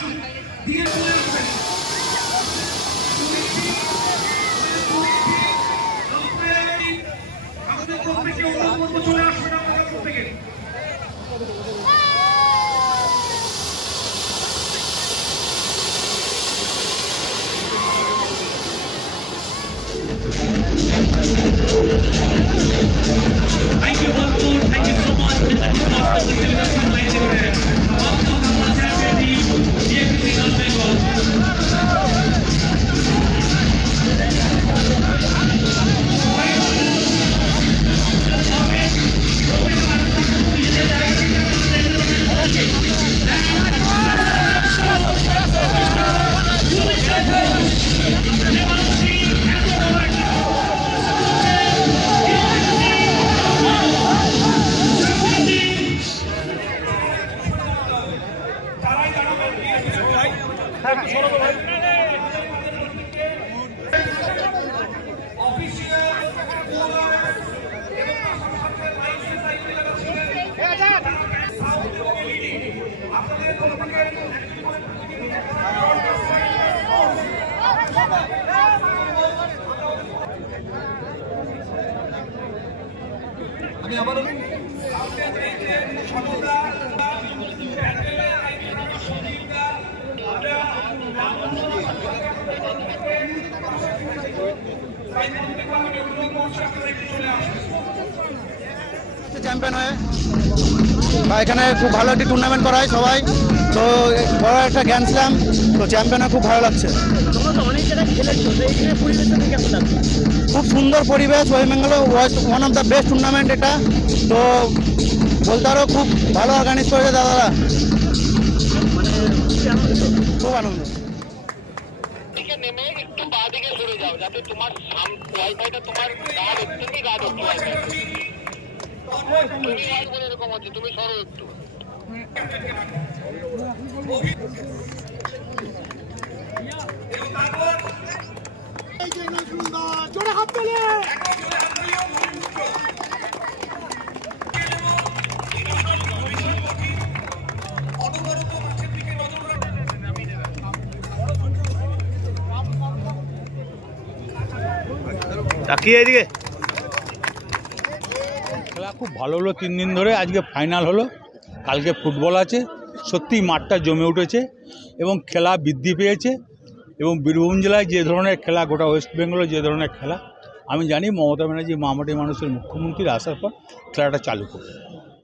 Thank you once more. Thank you so much. আমি আবারও champion হয়ে বা এখানে খুব ভালো একটি টুর্নামেন্ট করা হয় সবাই, তো বড় একটা গ্র্যান্ড স্ল্যাম, তো চ্যাম্পিয়ন খুব ভালো লাগছে। খুব সুন্দর পরিবেশ, West Bengal one of the best tournament এটা, তো বলতে আরও খুব ভালো অর্গানাইজ করেছে দাদারা, খুব আনন্দ। নেমে একটু বাঁ দিকে সরে যাও যাতে তোমার ওয়াইফাইটা তোমার তুমি এরকম হচ্ছে, তুমি সরো একটু। জোরে হাত তোলে। এদিকে খেলা খুব ভালো হলো, 3 দিন ধরে। আজকে ফাইনাল হলো, কালকে ফুটবল আছে। সত্যি মাঠটা জমে উঠেছে এবং খেলা বৃদ্ধি পেয়েছে। এবং বীরভূম জেলায় যে ধরনের খেলা, গোটা ওয়েস্ট বেঙ্গলে যে ধরনের খেলা, আমি জানি মমতা ব্যানার্জি মামাটি মানুষের মুখ্যমন্ত্রী আসার পর খেলাটা চালু করবে।